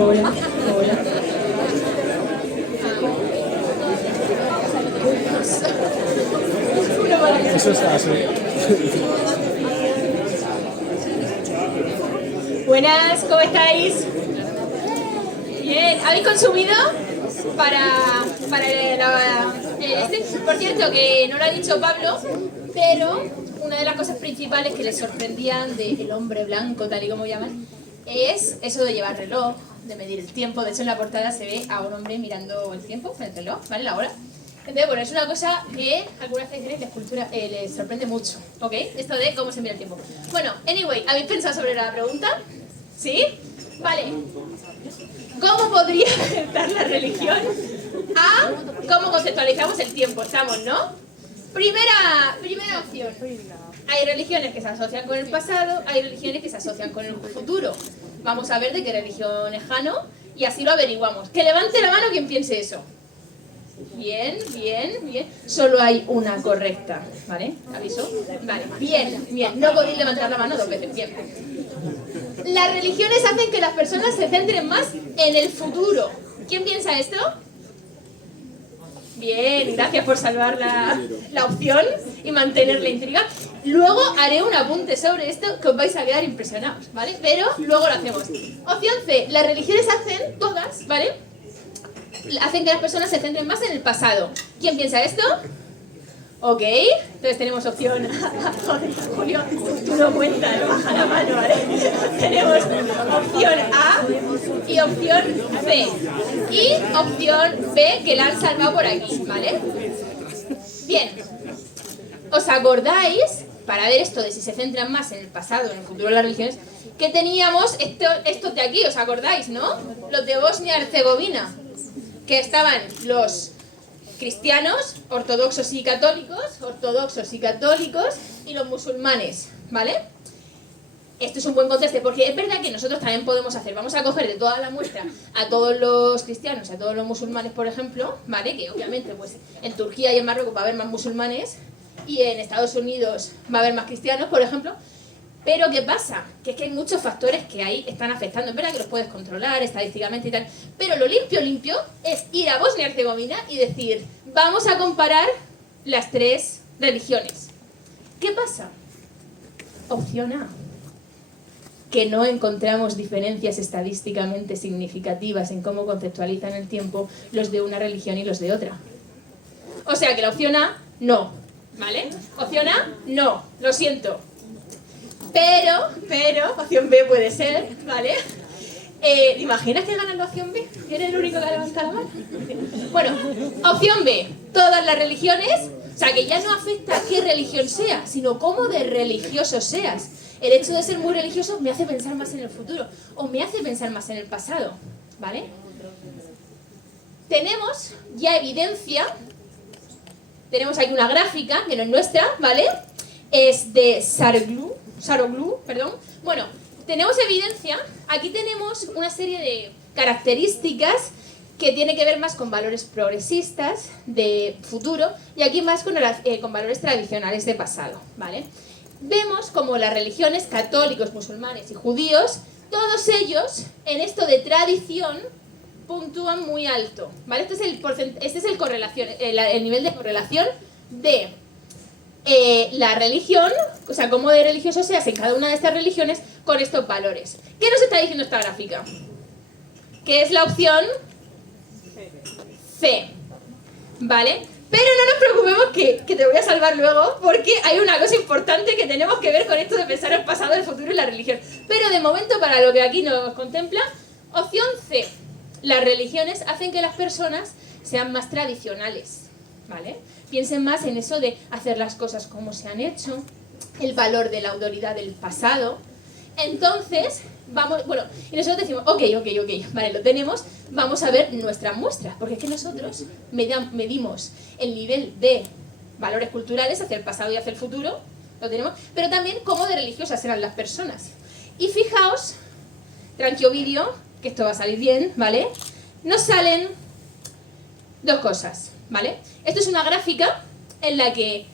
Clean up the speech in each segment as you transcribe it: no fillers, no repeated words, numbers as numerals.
Hola, hola. Eso es así. Buenas, ¿cómo estáis? Bien, ¿habéis consumido para Por cierto, que no lo ha dicho Pablo, pero una de las cosas principales que les sorprendían del hombre blanco, tal y como llaman, es eso de llevar reloj, de medir el tiempo. De hecho, en la portada se ve a un hombre mirando el tiempo, el reloj, ¿vale? La hora. Entonces, bueno, es una cosa que a algunas tradiciones les sorprende mucho, ¿ok? Esto de cómo se mira el tiempo. Bueno, anyway, ¿habéis pensado sobre la pregunta? ¿Sí? Vale. ¿Cómo podría afectar la religión a cómo conceptualizamos el tiempo? Estamos, ¿no? Primera opción. Hay religiones que se asocian con el pasado, hay religiones que se asocian con el futuro. Vamos a ver de qué religión es Jano y así lo averiguamos. Que levante la mano quien piense eso. Bien, bien, bien. Solo hay una correcta, ¿vale? ¿Aviso? Vale, bien, bien. No podéis levantar la mano dos veces, bien. Las religiones hacen que las personas se centren más en el futuro. ¿Quién piensa esto? Bien, gracias por salvar la opción y mantener la intriga. Luego haré un apunte sobre esto que os vais a quedar impresionados, ¿vale? Pero luego lo hacemos. Opción C. Las religiones hacen, todas, ¿vale? Hacen que las personas se centren más en el pasado. ¿Quién piensa esto? Ok, entonces tenemos opción joder, Julio, tú no cuentas, baja la mano, ¿vale? Tenemos opción A y opción C. Y opción B, que la han salvado por aquí, ¿vale? Bien, ¿os acordáis, para ver esto de si se centran más en el pasado o en el futuro de las religiones, que teníamos estos de aquí, ¿os acordáis, no? Los de Bosnia-Herzegovina, que estaban los cristianos, ortodoxos y católicos, y los musulmanes, ¿vale? Esto es un buen contexto, porque es verdad que nosotros también podemos hacer, vamos a coger de toda la muestra a todos los cristianos, a todos los musulmanes, por ejemplo, ¿vale? Que obviamente pues en Turquía y en Marruecos va a haber más musulmanes, y en Estados Unidos va a haber más cristianos, por ejemplo. Pero ¿qué pasa? Que es que hay muchos factores que ahí están afectando. Es verdad que los puedes controlar estadísticamente y tal, pero lo limpio es ir a Bosnia y Herzegovina y decir, vamos a comparar las tres religiones. ¿Qué pasa? Opción A, que no encontramos diferencias estadísticamente significativas en cómo conceptualizan el tiempo los de una religión y los de otra. O sea que la opción A, no, ¿vale? Opción A, no, lo siento. Pero, opción B puede ser, ¿vale? ¿Te imaginas que ganan la opción B? ¿Eres el único que levanta la mano? Bueno, opción B, todas las religiones, o sea que ya no afecta qué religión sea, sino cómo de religioso seas. El hecho de ser muy religioso me hace pensar más en el futuro, o me hace pensar más en el pasado, ¿vale? Tenemos ya evidencia, tenemos aquí una gráfica, que no es nuestra, ¿vale? Es de Saroglu, perdón. Bueno, tenemos evidencia, aquí tenemos una serie de características que tiene que ver más con valores progresistas de futuro y aquí más con valores tradicionales de pasado, ¿vale? Vemos como las religiones católicos, musulmanes y judíos, todos ellos en esto de tradición puntúan muy alto, ¿vale? Este es el nivel de correlación de la religión, o sea, cómo de religioso seas en cada una de estas religiones con estos valores. ¿Qué nos está diciendo esta gráfica? Que es la opción C, ¿vale? Pero no nos preocupemos que te voy a salvar luego, porque hay una cosa importante que tenemos que ver con esto de pensar el pasado, el futuro y la religión. Pero de momento, para lo que aquí nos contempla, opción C. Las religiones hacen que las personas sean más tradicionales, ¿vale? Piensen más en eso de hacer las cosas como se han hecho, el valor de la autoridad del pasado. Entonces, y nosotros decimos, ok, vale, lo tenemos, vamos a ver nuestras muestras, porque es que nosotros medimos el nivel de valores culturales hacia el pasado y hacia el futuro, lo tenemos, pero también cómo de religiosas eran las personas. Y fijaos, tranquilo vídeo, que esto va a salir bien, ¿vale? Nos salen dos cosas, ¿vale? Esto es una gráfica en la que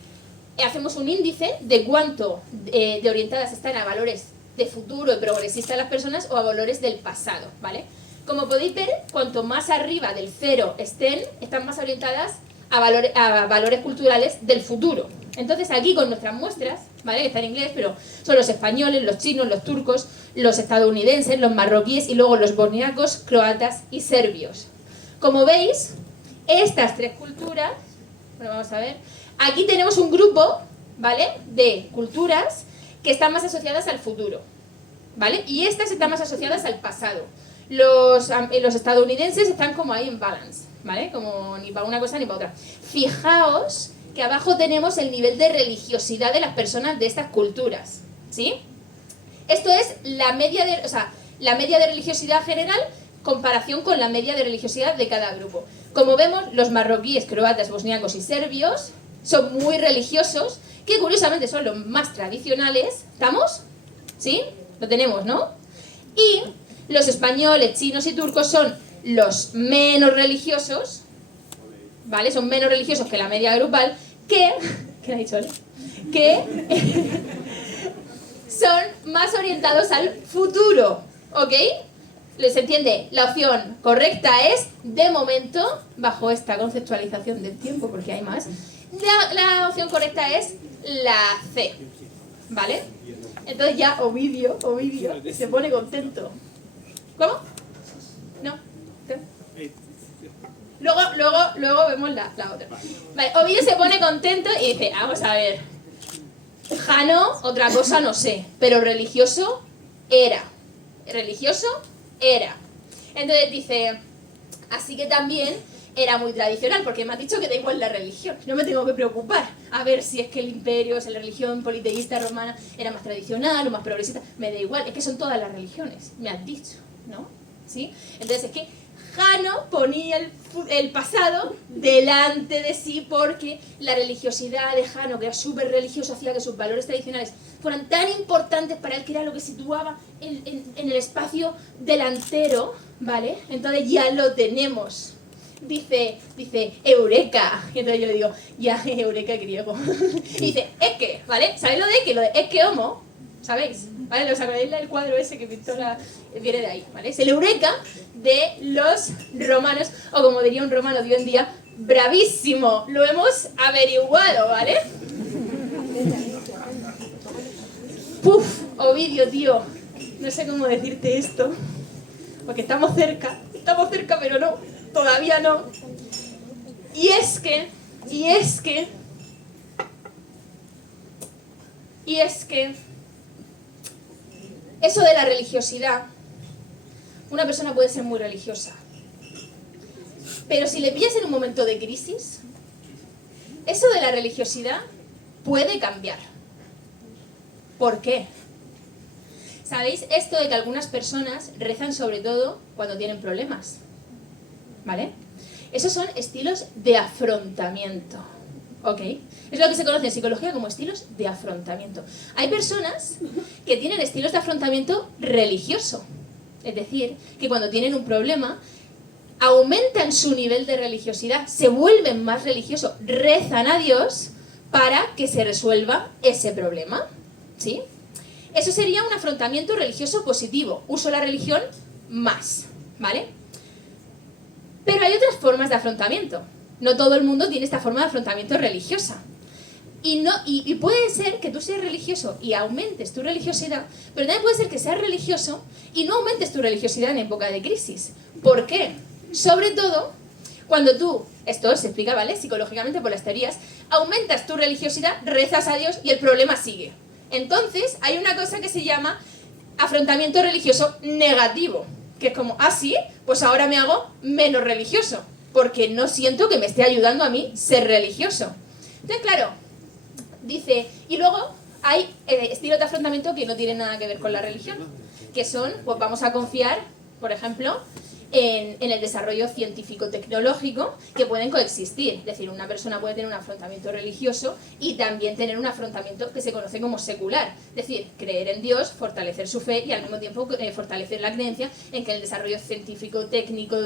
hacemos un índice de cuánto de orientadas están a valores de futuro y progresista las personas o a valores del pasado, ¿vale? Como podéis ver, cuanto más arriba del 0 estén, están más orientadas a valores culturales del futuro. Entonces aquí con nuestras muestras, ¿vale? Que está en inglés, pero son los españoles, los chinos, los turcos, los estadounidenses, los marroquíes y luego los bosniacos, croatas y serbios. Como veis, estas tres culturas, bueno, vamos a ver, aquí tenemos un grupo, ¿vale? De culturas que están más asociadas al futuro, ¿vale? Y estas están más asociadas al pasado. Los estadounidenses están como ahí en balance, ¿vale? Como ni para una cosa ni para otra. Fijaos que abajo tenemos el nivel de religiosidad de las personas de estas culturas, ¿sí? Esto es la media de, la media de religiosidad general comparación con la media de religiosidad de cada grupo. Como vemos, los marroquíes, croatas, bosniacos y serbios son muy religiosos, que curiosamente son los más tradicionales. ¿Estamos? ¿Sí? Lo tenemos, ¿no? Y los españoles, chinos y turcos son los menos religiosos, ¿vale? Son menos religiosos que la media grupal, ¿qué ha dicho él? Que son más orientados al futuro, ¿ok? ¿Les entiende? La opción correcta es, de momento, bajo esta conceptualización del tiempo, porque hay más, la opción correcta es la C, ¿vale? Entonces ya Ovidio se pone contento. ¿Cómo? No. Luego vemos la otra. Vale, Ovidio se pone contento y dice, vamos a ver, Jano, otra cosa no sé, pero religioso era. Religioso era. Entonces dice, así que también era muy tradicional, porque me has dicho que da igual la religión, no me tengo que preocupar a ver si es que el imperio, si la religión politeísta romana era más tradicional o más progresista, me da igual, es que son todas las religiones, me has dicho, ¿no? ¿Sí? Entonces es que Jano ponía el pasado delante de sí porque la religiosidad de Jano, que era súper religioso, hacía que sus valores tradicionales fueran tan importantes para él que era lo que situaba en el espacio delantero, ¿vale? Entonces ya lo tenemos. Dice, eureka. Y entonces yo le digo, ya, eureka griego. Y dice, que, ¿vale? ¿Sabéis lo de que? Lo de que homo, ¿sabéis? ¿Vale? ¿Os acordáis del cuadro ese que pintó viene de ahí, ¿vale? Es el eureka de los romanos, o como diría un romano de hoy en día, bravísimo, lo hemos averiguado, ¿vale? Puf, Ovidio, tío, no sé cómo decirte esto, porque estamos cerca, pero no, todavía no. Y es que eso de la religiosidad, una persona puede ser muy religiosa, pero si le pillas en un momento de crisis, eso de la religiosidad puede cambiar. ¿Por qué? ¿Sabéis esto de que algunas personas rezan sobre todo cuando tienen problemas? ¿Vale? Esos son estilos de afrontamiento, ¿ok? Es lo que se conoce en psicología como estilos de afrontamiento. Hay personas que tienen estilos de afrontamiento religioso, es decir, que cuando tienen un problema aumentan su nivel de religiosidad, se vuelven más religiosos, rezan a Dios para que se resuelva ese problema, ¿sí? Eso sería un afrontamiento religioso positivo, uso la religión más, ¿vale? Pero hay otras formas de afrontamiento. No todo el mundo tiene esta forma de afrontamiento religiosa. Y puede ser que tú seas religioso y aumentes tu religiosidad, pero también puede ser que seas religioso y no aumentes tu religiosidad en época de crisis. ¿Por qué? Sobre todo, cuando tú, esto se explica, ¿vale? Psicológicamente por las teorías, aumentas tu religiosidad, rezas a Dios y el problema sigue. Entonces, hay una cosa que se llama afrontamiento religioso negativo, que es como, sí, pues ahora me hago menos religioso, porque no siento que me esté ayudando a mí ser religioso. Entonces, claro, dice, y luego hay estilos de afrontamiento que no tienen nada que ver con la religión, que son, pues vamos a confiar, por ejemplo, en el desarrollo científico-tecnológico, que pueden coexistir. Es decir, una persona puede tener un afrontamiento religioso y también tener un afrontamiento que se conoce como secular. Es decir, creer en Dios, fortalecer su fe y al mismo tiempo fortalecer la creencia en que el desarrollo científico-técnico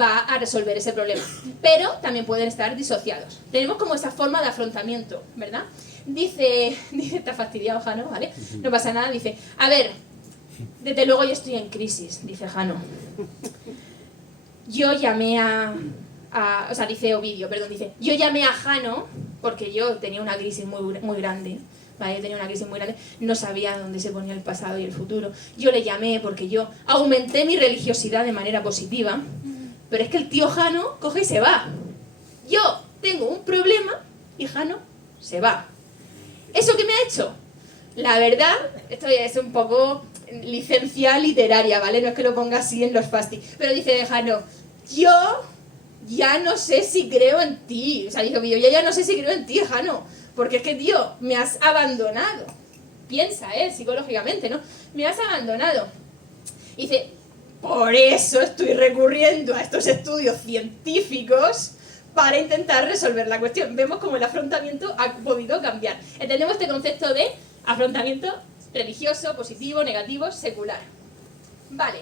va a resolver ese problema. Pero también pueden estar disociados. Tenemos como esa forma de afrontamiento, ¿verdad? Dice está fastidiado Jano, ¿vale? No pasa nada, dice, a ver, Desde luego yo estoy en crisis, dice Jano. Yo llamé o sea, dice Ovidio, perdón, dice, yo llamé a Jano porque yo tenía una crisis muy grande, ¿vale? Yo tenía una crisis muy grande, no sabía dónde se ponía el pasado y el futuro. Yo le llamé porque yo aumenté mi religiosidad de manera positiva, pero es que el tío Jano coge y se va. Yo tengo un problema y Jano se va. ¿Eso qué me ha hecho? La verdad, esto es un poco licencia literaria, ¿vale? No es que lo ponga así en los fasti, pero dice Jano, yo ya no sé si creo en ti. O sea, dice Ovidio, yo ya no sé si creo en ti, Jano, porque es que, tío, me has abandonado. Piensa, psicológicamente, ¿no? Me has abandonado. Y dice, por eso estoy recurriendo a estos estudios científicos para intentar resolver la cuestión. Vemos cómo el afrontamiento ha podido cambiar. Entendemos este concepto de afrontamiento religioso, positivo, negativo, secular. Vale.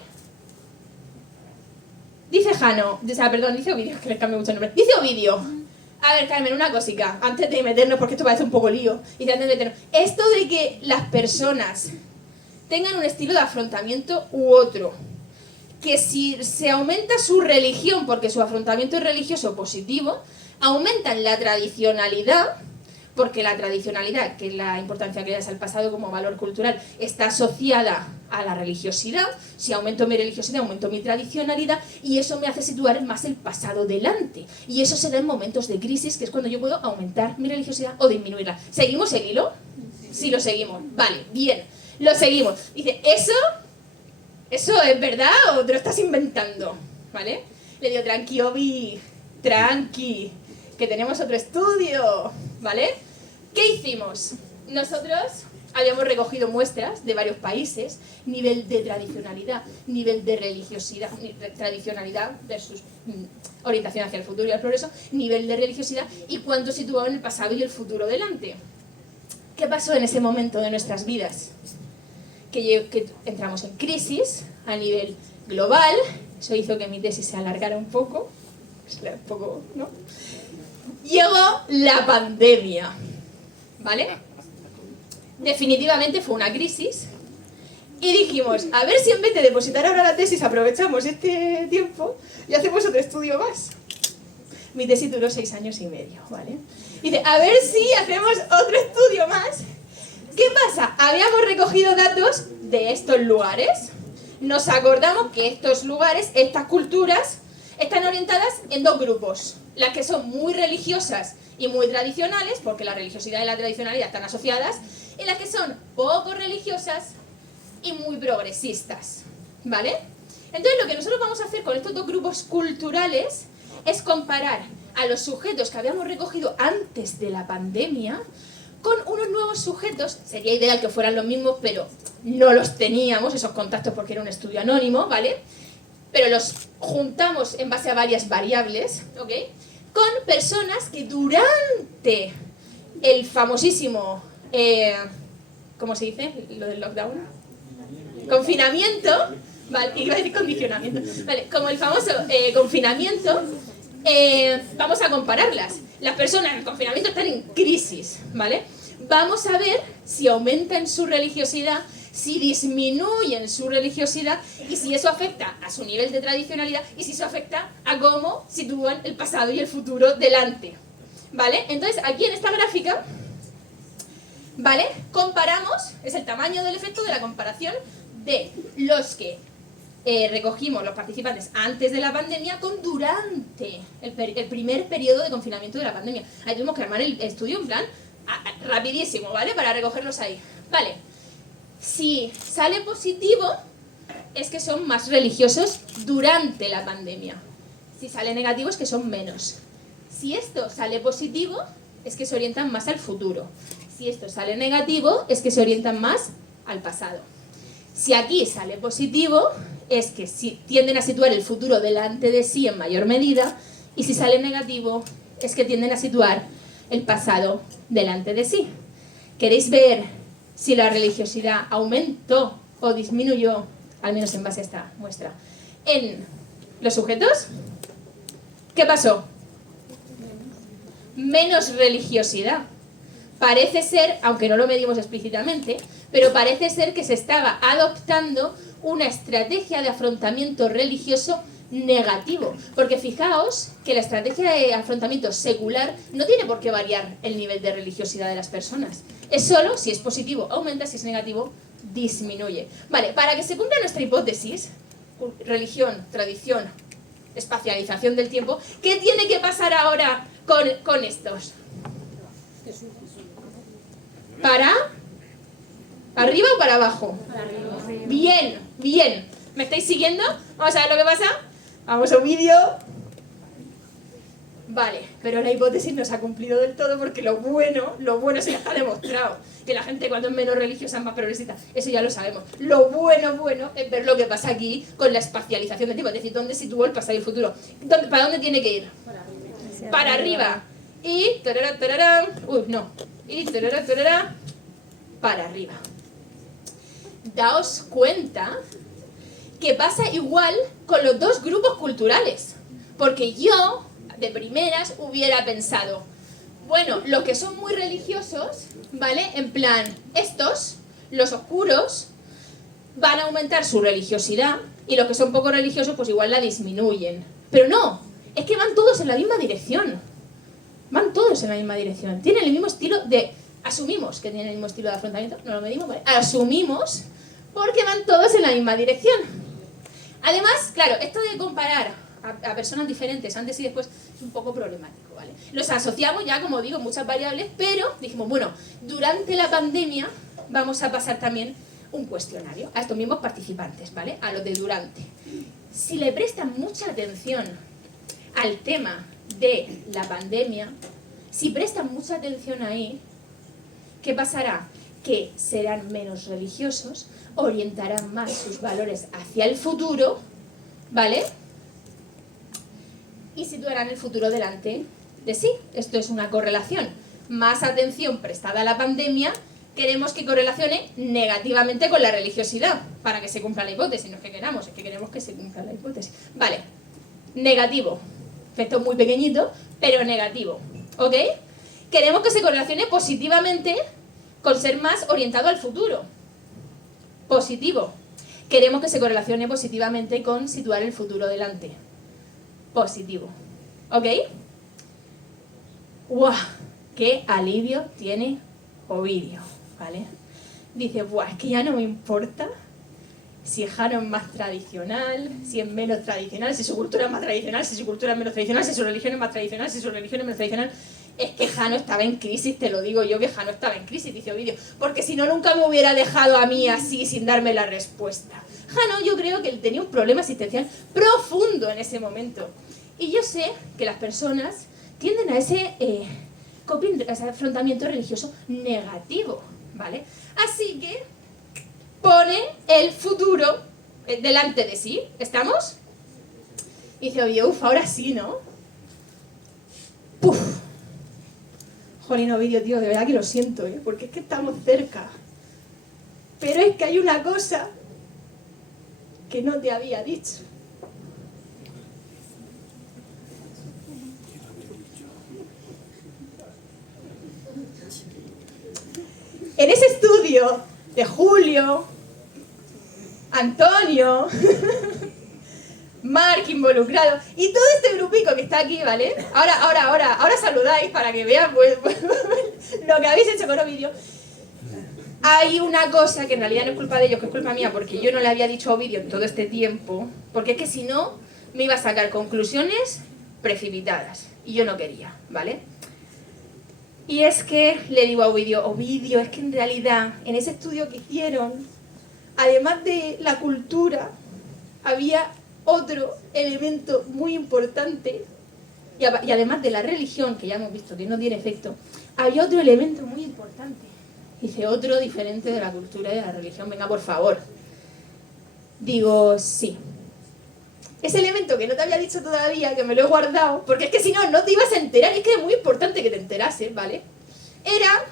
Dice Jano, o sea, perdón, dice Ovidio, que le cambio mucho el nombre. Dice Ovidio, a ver, Carmen, una cosica, antes de meternos, porque esto parece un poco lío, y antes de meternos, esto de que las personas tengan un estilo de afrontamiento u otro, que si se aumenta su religión porque su afrontamiento es religioso positivo, aumentan la tradicionalidad, porque la tradicionalidad, que es la importancia que le das al pasado como valor cultural, está asociada a la religiosidad. Si aumento mi religiosidad, aumento mi tradicionalidad, y eso me hace situar más el pasado delante. Y eso se da en momentos de crisis, que es cuando yo puedo aumentar mi religiosidad o disminuirla. ¿Seguimos el hilo? Sí, lo seguimos. Vale, bien, lo seguimos. Dice, ¿eso es verdad o te lo estás inventando? ¿Vale? Le digo, tranqui, Ovi, tranqui, que tenemos otro estudio, ¿vale? ¿Qué hicimos? Nosotros habíamos recogido muestras de varios países, nivel de tradicionalidad, nivel de religiosidad, tradicionalidad versus orientación hacia el futuro y el progreso, nivel de religiosidad y cuánto situaban el pasado y el futuro delante. ¿Qué pasó en ese momento de nuestras vidas? Que entramos en crisis a nivel global, eso hizo que mi tesis se alargara un poco, ¿no? Llegó la pandemia, ¿vale? Definitivamente fue una crisis y dijimos, a ver si en vez de depositar ahora la tesis aprovechamos este tiempo y hacemos otro estudio más. Mi tesis duró 6 años y medio, ¿vale? Dice, a ver si hacemos otro estudio más. ¿Qué pasa? Habíamos recogido datos de estos lugares, nos acordamos que estos lugares, estas culturas, están orientadas en 2 grupos. Las que son muy religiosas y muy tradicionales, porque la religiosidad y la tradicionalidad están asociadas, y las que son poco religiosas y muy progresistas, ¿vale? Entonces lo que nosotros vamos a hacer con estos 2 grupos culturales es comparar a los sujetos que habíamos recogido antes de la pandemia con unos nuevos sujetos. Sería ideal que fueran los mismos, pero no los teníamos, esos contactos, porque era un estudio anónimo, ¿vale? Pero los juntamos en base a varias variables, ¿ok? Con personas que durante el famosísimo, ¿cómo se dice? Lo del lockdown. Confinamiento, ¿vale? Iba a decir condicionamiento. Vale, como el famoso confinamiento, vamos a compararlas. Las personas en el confinamiento están en crisis, ¿vale? Vamos a ver si aumentan su religiosidad, si disminuyen su religiosidad y si eso afecta a su nivel de tradicionalidad y si eso afecta a cómo sitúan el pasado y el futuro delante, ¿vale? Entonces aquí en esta gráfica, ¿vale? Comparamos, es el tamaño del efecto de la comparación de los que recogimos los participantes antes de la pandemia con durante el primer periodo de confinamiento de la pandemia. Ahí tuvimos que armar el estudio en plan rapidísimo, ¿vale? Para recogerlos ahí. Vale. Si sale positivo, es que son más religiosos durante la pandemia. Si sale negativo, es que son menos. Si esto sale positivo, es que se orientan más al futuro. Si esto sale negativo, es que se orientan más al pasado. Si aquí sale positivo, es que tienden a situar el futuro delante de sí en mayor medida, y si sale negativo, es que tienden a situar el pasado delante de sí. ¿Queréis ver si la religiosidad aumentó o disminuyó, al menos en base a esta muestra, en los sujetos? ¿Qué pasó? Menos religiosidad. parece ser, aunque no lo medimos explícitamente, pero parece ser que se estaba adoptando una estrategia de afrontamiento religioso negativo. Porque fijaos que la estrategia de afrontamiento secular no tiene por qué variar el nivel de religiosidad de las personas. Es solo si es positivo aumenta, si es negativo disminuye. Vale, para que se cumpla nuestra hipótesis, religión, tradición, espacialización del tiempo, ¿qué tiene que pasar ahora con estos? ¿Para arriba o para abajo? Para arriba. Bien, bien. ¿Me estáis siguiendo? Vamos a ver lo que pasa. Vamos a un vídeo. Vale, pero la hipótesis no se ha cumplido del todo porque lo bueno eso ya está demostrado. Que la gente cuando es menos religiosa es más progresista. Eso ya lo sabemos. Lo bueno es ver lo que pasa aquí con la espacialización del tiempo. Es decir, dónde sitúo el pasado y el futuro. ¿Para dónde tiene que ir? Para arriba. Para arriba. Y tarara, tarara, no. Y tarara, tarara, para arriba. Daos cuenta que pasa igual con los dos grupos culturales. Porque yo, de primeras, hubiera pensado, bueno, los que son muy religiosos, ¿vale? En plan, estos, los oscuros, van a aumentar su religiosidad y los que son poco religiosos, pues igual la disminuyen. Pero no, es que van todos en la misma dirección. Van todos en la misma dirección. Tienen el mismo estilo de... Asumimos que tienen el mismo estilo de afrontamiento, no lo medimos, ¿vale? Asumimos porque van todos en la misma dirección. Además, claro, esto de comparar a personas diferentes antes y después es un poco problemático, ¿vale? Los asociamos ya, como digo, muchas variables, pero dijimos, bueno, durante la pandemia vamos a pasar también un cuestionario a estos mismos participantes, ¿vale? A los de durante. Si le prestan mucha atención al tema de la pandemia, si prestan mucha atención ahí, ¿qué pasará? Que serán menos religiosos, orientarán más sus valores hacia el futuro, ¿vale? Y situarán el futuro delante de sí. Esto es una correlación. Más atención prestada a la pandemia, queremos que correlacione negativamente con la religiosidad, para que se cumpla la hipótesis. No es que queramos, es que queremos que se cumpla la hipótesis. Vale, negativo. Efecto muy pequeñito, pero negativo. ¿Ok? Queremos que se correlacione positivamente con ser más orientado al futuro. Positivo. Queremos que se correlacione positivamente con situar el futuro delante. Positivo. ¿Ok? ¡Guau! ¡Qué alivio tiene Ovidio! ¿Vale? Dice, ¡buah! Es que ya no me importa si Jano es más tradicional, si es menos tradicional, si su cultura es más tradicional, si su cultura es menos tradicional, si su religión es más tradicional, si su religión es menos tradicional. Es que Jano estaba en crisis, te lo digo yo, que Jano estaba en crisis, dice Ovidio, porque si no nunca me hubiera dejado a mí así sin darme la respuesta. Jano, yo creo que él tenía un problema existencial profundo en ese momento. Y yo sé que las personas tienden a ese afrontamiento religioso negativo, ¿vale? Así que pone el futuro delante de sí. ¿Estamos? Y dice, oye, ahora sí, ¿no? ¡Puf! Jolín, Ovidio, tío, de verdad que lo siento, ¿eh? Porque es que estamos cerca. Pero es que hay una cosa que no te había dicho. En ese estudio de Julio, Antonio, Marc involucrado y todo este grupico que está aquí, ¿vale? Ahora saludáis para que vean pues, lo que habéis hecho con Ovidio. Hay una cosa que en realidad no es culpa de ellos, que es culpa mía, porque yo no le había dicho a Ovidio en todo este tiempo, porque es que si no me iba a sacar conclusiones precipitadas y yo no quería, ¿vale? Y es que le digo a Ovidio, es que en realidad en ese estudio que hicieron, además de la cultura, había otro elemento muy importante, y además de la religión, que ya hemos visto que no tiene efecto, había otro elemento muy importante. Dice, otro diferente de la cultura y de la religión, venga, por favor. Digo, sí. Ese elemento que no te había dicho todavía, que me lo he guardado, porque es que si no, no te ibas a enterar, y es que es muy importante que te enterases, ¿vale? Era...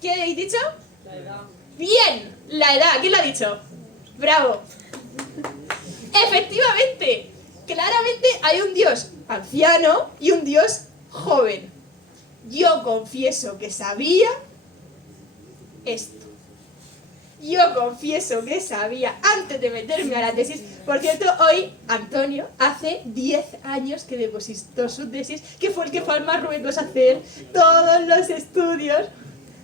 ¿Qué habéis dicho? La edad. Bien, la edad. ¿Quién lo ha dicho? Bravo. Efectivamente, claramente hay un dios anciano y un dios joven. yo confieso que sabía esto. Yo confieso que sabía antes de meterme a la tesis. Por cierto, hoy Antonio hace 10 años que depositó su tesis, que fue el que fue al Marruecos a hacer todos los estudios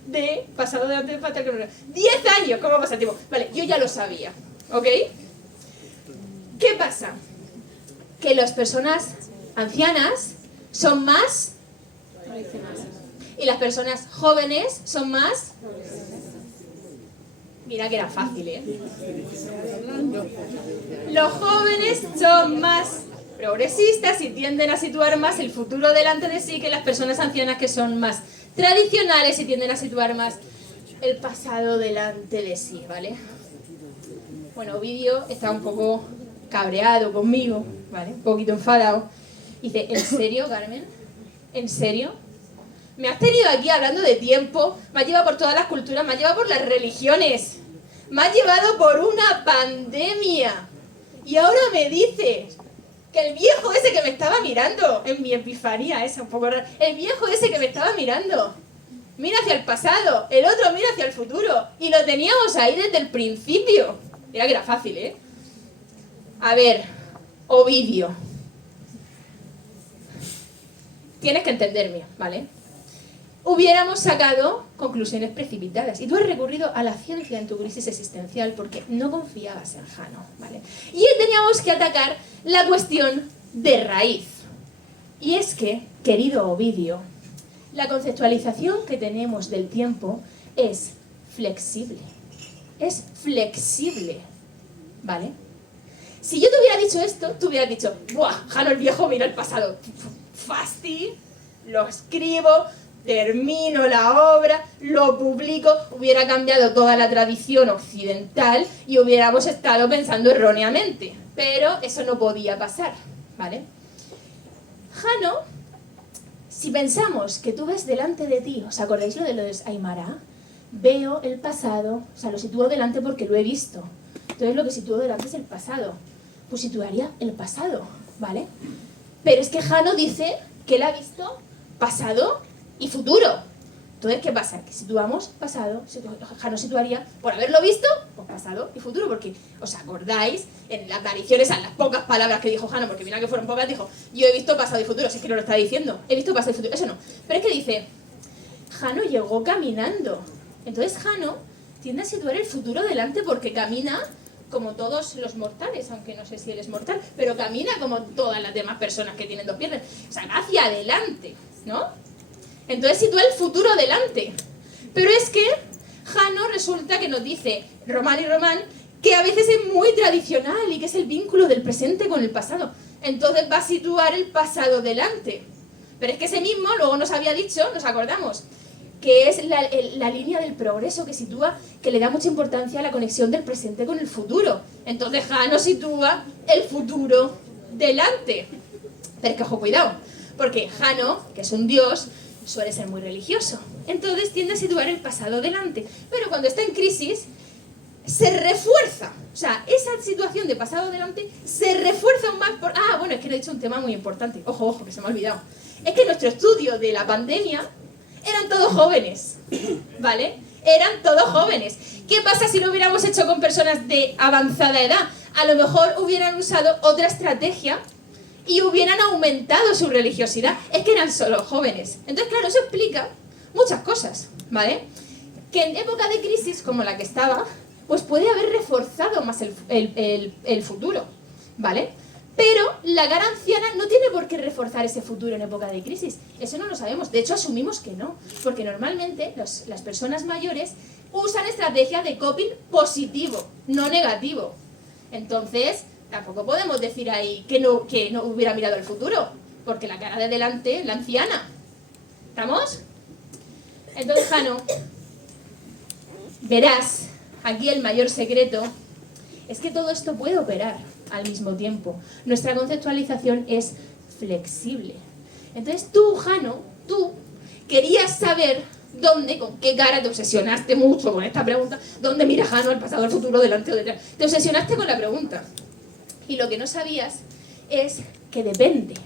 de pasado delante de patriarca. 10 años, ¿cómo pasa el tiempo? Vale, yo ya lo sabía, ¿ok? ¿Qué pasa? Que las personas ancianas son más tradicionales y las personas jóvenes son más... Mira que era fácil, ¿eh? Los jóvenes son más progresistas y tienden a situar más el futuro delante de sí que las personas ancianas, que son más tradicionales y tienden a situar más el pasado delante de sí, ¿vale? Bueno, Ovidio está un poco cabreado conmigo, ¿vale? Un poquito enfadado. Dice, ¿en serio, Carmen? ¿En serio? Me has tenido aquí hablando de tiempo, me has llevado por todas las culturas, me has llevado por las religiones, me has llevado por una pandemia. Y ahora me dices que el viejo ese que me estaba mirando, en mi epifanía esa un poco rara, el viejo ese que me estaba mirando, mira hacia el pasado, el otro mira hacia el futuro, y lo teníamos ahí desde el principio. Mira que era fácil, ¿eh? A ver, Ovidio, tienes que entenderme, ¿vale? Hubiéramos sacado conclusiones precipitadas y tú has recurrido a la ciencia en tu crisis existencial porque no confiabas en Jano, ¿vale? Y teníamos que atacar la cuestión de raíz. Y es que, querido Ovidio, la conceptualización que tenemos del tiempo es flexible. Es flexible, ¿vale? Si yo te hubiera dicho esto, tú hubieras dicho, ¡buah! Jano el viejo mira el pasado. Fasti, lo escribo, termino la obra, lo publico, hubiera cambiado toda la tradición occidental y hubiéramos estado pensando erróneamente. Pero eso no podía pasar, ¿vale? Jano, si pensamos que tú ves delante de ti, ¿os acordáis lo de los Aymara? Veo el pasado, o sea, lo sitúo delante porque lo he visto. Entonces lo que sitúo delante es el pasado. Pues situaría el pasado, ¿vale? Pero es que Jano dice que él ha visto pasado y futuro. Entonces, ¿qué pasa? Que situamos pasado, Jano situaría, por haberlo visto, pues pasado y futuro, porque, ¿os acordáis? En las apariciones, en las pocas palabras que dijo Jano, porque mira que fueron pocas, dijo, yo he visto pasado y futuro, si es que no lo está diciendo, he visto pasado y futuro, eso no. Pero es que dice, Jano llegó caminando. Entonces Jano tiende a situar el futuro delante porque camina como todos los mortales, aunque no sé si él es mortal, pero camina como todas las demás personas que tienen dos piernas, o sea, hacia adelante, ¿no? Entonces sitúa el futuro delante. Pero es que Jano resulta que nos dice, Román y Román, que a veces es muy tradicional y que es el vínculo del presente con el pasado. Entonces va a situar el pasado delante. Pero es que ese mismo luego nos había dicho, nos acordamos, que es la línea del progreso que sitúa, que le da mucha importancia a la conexión del presente con el futuro. Entonces Jano sitúa el futuro delante. Pero es que ojo, cuidado, porque Jano, que es un dios, suele ser muy religioso. Entonces tiende a situar el pasado delante. Pero cuando está en crisis, se refuerza. O sea, esa situación de pasado delante se refuerza aún más por... Ah, bueno, es que le he dicho un tema muy importante. Ojo, ojo, que se me ha olvidado. Es que nuestro estudio de la pandemia eran todos jóvenes, ¿vale? Eran todos jóvenes. ¿Qué pasa si lo hubiéramos hecho con personas de avanzada edad? A lo mejor hubieran usado otra estrategia y hubieran aumentado su religiosidad. Es que eran solo jóvenes. Entonces, claro, eso explica muchas cosas, ¿vale? Que en época de crisis como la que estaba, pues puede haber reforzado más el futuro, ¿vale? Pero la cara anciana no tiene por qué reforzar ese futuro en época de crisis. Eso no lo sabemos. De hecho, asumimos que no. Porque normalmente las personas mayores usan estrategias de coping positivo, no negativo. Entonces, tampoco podemos decir ahí que no hubiera mirado el futuro. Porque la cara de delante, la anciana. ¿Estamos? Entonces, Jano, verás, aquí el mayor secreto es que todo esto puede operar al mismo tiempo. Nuestra conceptualización es flexible. Entonces tú, Jano, tú querías saber dónde, con qué cara te obsesionaste mucho con esta pregunta, dónde mira Jano, al pasado, al futuro, delante o detrás. Te obsesionaste con la pregunta. Y lo que no sabías es que depende,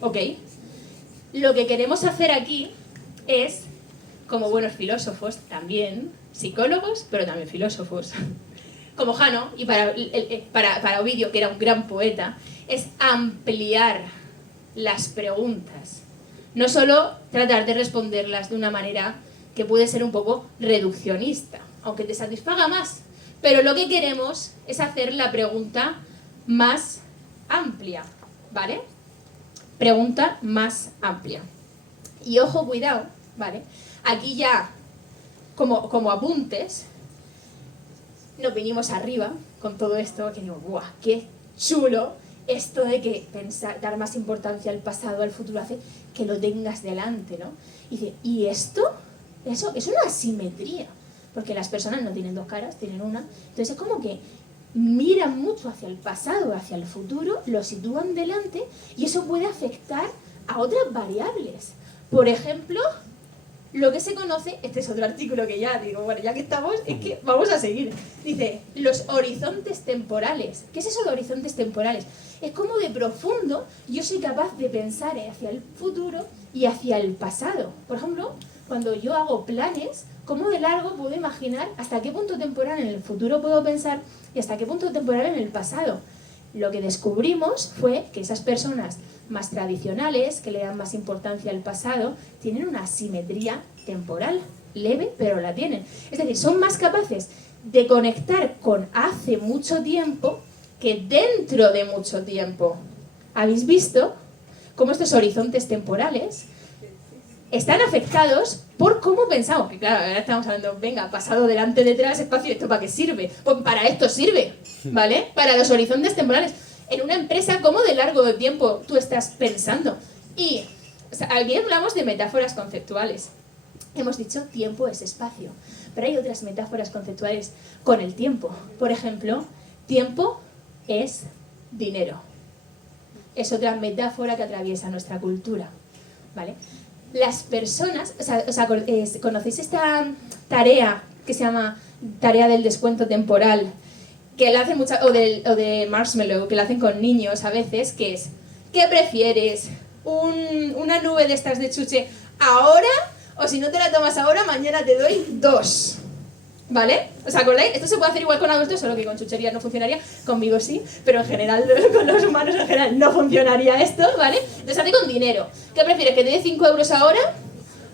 ¿ok? lo que queremos hacer aquí es, como buenos filósofos, también psicólogos, pero también filósofos, como Jano, y para Ovidio, que era un gran poeta, es ampliar las preguntas. No solo tratar de responderlas de una manera que puede ser un poco reduccionista, aunque te satisfaga más. Pero lo que queremos es hacer la pregunta más amplia, ¿vale? Pregunta más amplia. Y ojo, cuidado, ¿vale? Aquí ya, como apuntes, nos vinimos arriba con todo esto, que digo, ¡buah, qué chulo! Esto de que dar más importancia al pasado, al futuro, hace que lo tengas delante, ¿no? Y dice, ¿y esto? Eso es una asimetría, porque las personas no tienen dos caras, tienen una. Entonces es como que miran mucho hacia el pasado, hacia el futuro, lo sitúan delante y eso puede afectar a otras variables. Por ejemplo, lo que se conoce, este es otro artículo que ya digo, bueno, ya que estamos, es que vamos a seguir. Dice, los horizontes temporales. ¿Qué es eso de horizontes temporales? Es como de profundo yo soy capaz de pensar hacia el futuro y hacia el pasado. Por ejemplo, cuando yo hago planes, ¿cómo de largo puedo imaginar hasta qué punto temporal en el futuro puedo pensar y hasta qué punto temporal en el pasado? Lo que descubrimos fue que esas personas más tradicionales, que le dan más importancia al pasado, tienen una asimetría temporal, leve, pero la tienen. Es decir, son más capaces de conectar con hace mucho tiempo que dentro de mucho tiempo. ¿Habéis visto cómo estos horizontes temporales están afectados por cómo pensamos? Que claro, ahora estamos hablando, venga, pasado, delante, detrás, espacio, ¿esto para qué sirve? Pues para esto sirve, ¿vale? Para los horizontes temporales. En una empresa, ¿cómo de largo de tiempo tú estás pensando? Y o sea, aquí hablamos de metáforas conceptuales. Hemos dicho tiempo es espacio, pero hay otras metáforas conceptuales con el tiempo. Por ejemplo, tiempo es dinero. Es otra metáfora que atraviesa nuestra cultura, ¿vale? Las personas, ¿conocéis esta tarea que se llama tarea del descuento temporal? Que la hacen o de Marshmallow, que la hacen con niños a veces, que es, ¿qué prefieres? ¿Una nube de estas de chuche ahora? O si no te la tomas ahora, mañana te doy 2. ¿Vale? ¿Os acordáis? Esto se puede hacer igual con adultos, solo que con chucherías no funcionaría. Conmigo sí, pero en general, con los humanos en general no funcionaría esto, ¿vale? Entonces hace con dinero. ¿Qué prefieres, que te dé 5 euros ahora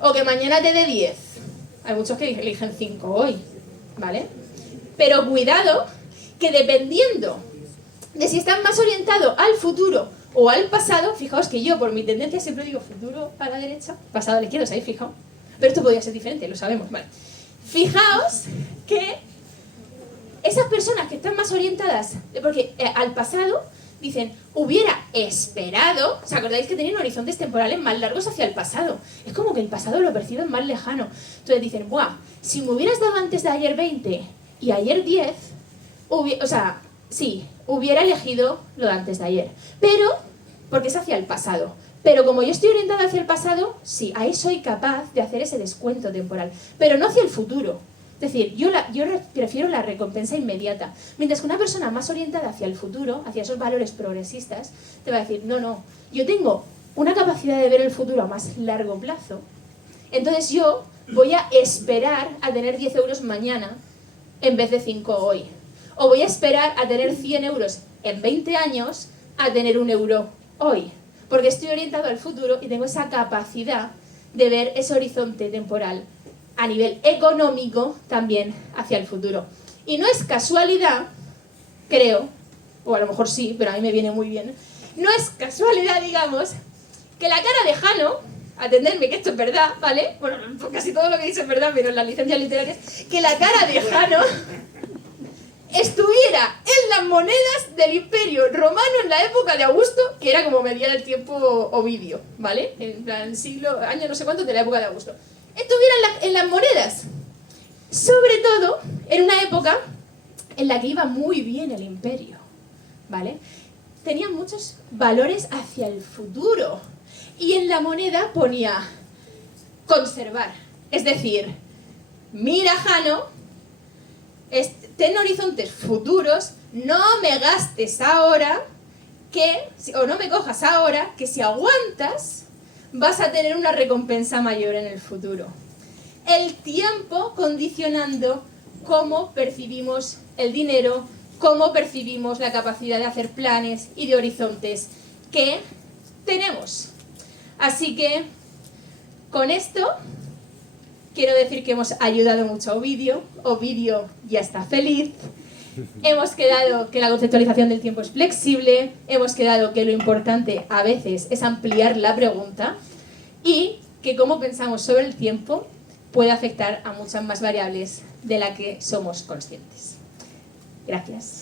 o que mañana te dé 10? Hay muchos que eligen 5 hoy, ¿vale? Pero cuidado, que dependiendo de si estás más orientado al futuro o al pasado, fijaos que yo por mi tendencia siempre digo futuro a la derecha, pasado a la izquierda, ¿os habéis fijado? Pero esto podría ser diferente, lo sabemos, ¿vale? Fijaos que esas personas que están más orientadas, porque al pasado, dicen, hubiera esperado, ¿os acordáis que tenían horizontes temporales más largos hacia el pasado? Es como que el pasado lo perciben más lejano. Entonces dicen, ¡buah! Si me hubieras dado antes de ayer 20 y ayer 10, hubiera elegido lo de antes de ayer. Pero, porque es hacia el pasado. Pero como yo estoy orientada hacia el pasado, sí, ahí soy capaz de hacer ese descuento temporal. Pero no hacia el futuro. Es decir, yo prefiero la recompensa inmediata. Mientras que una persona más orientada hacia el futuro, hacia esos valores progresistas, te va a decir, no, yo tengo una capacidad de ver el futuro a más largo plazo. Entonces yo voy a esperar a tener 10 euros mañana en vez de 5 hoy. O voy a esperar a tener 100 euros en 20 años a tener 1 euro hoy. Porque estoy orientado al futuro y tengo esa capacidad de ver ese horizonte temporal a nivel económico también hacia el futuro. Y no es casualidad, creo, o a lo mejor sí, pero a mí me viene muy bien, no es casualidad, digamos, que la cara de Jano, atenderme que esto es verdad, ¿vale? Bueno, casi todo lo que dice es verdad, pero en las licencias literarias, que la cara de Jano estuviera en las monedas del Imperio Romano en la época de Augusto, que era como medía el tiempo Ovidio, ¿vale? En plan siglo, año no sé cuánto de la época de Augusto. Estuviera en las monedas. Sobre todo en una época en la que iba muy bien el imperio, ¿vale? Tenía muchos valores hacia el futuro. Y en la moneda ponía conservar. Es decir, mira, Jano, ten horizontes futuros, no me gastes ahora, o no me cojas ahora, que si aguantas, vas a tener una recompensa mayor en el futuro. El tiempo condicionando cómo percibimos el dinero, cómo percibimos la capacidad de hacer planes y de horizontes que tenemos. Así que, con esto, quiero decir que hemos ayudado mucho a Ovidio. Ovidio ya está feliz. Hemos quedado que la conceptualización del tiempo es flexible. Hemos quedado que lo importante a veces es ampliar la pregunta. Y que cómo pensamos sobre el tiempo puede afectar a muchas más variables de las que somos conscientes. Gracias.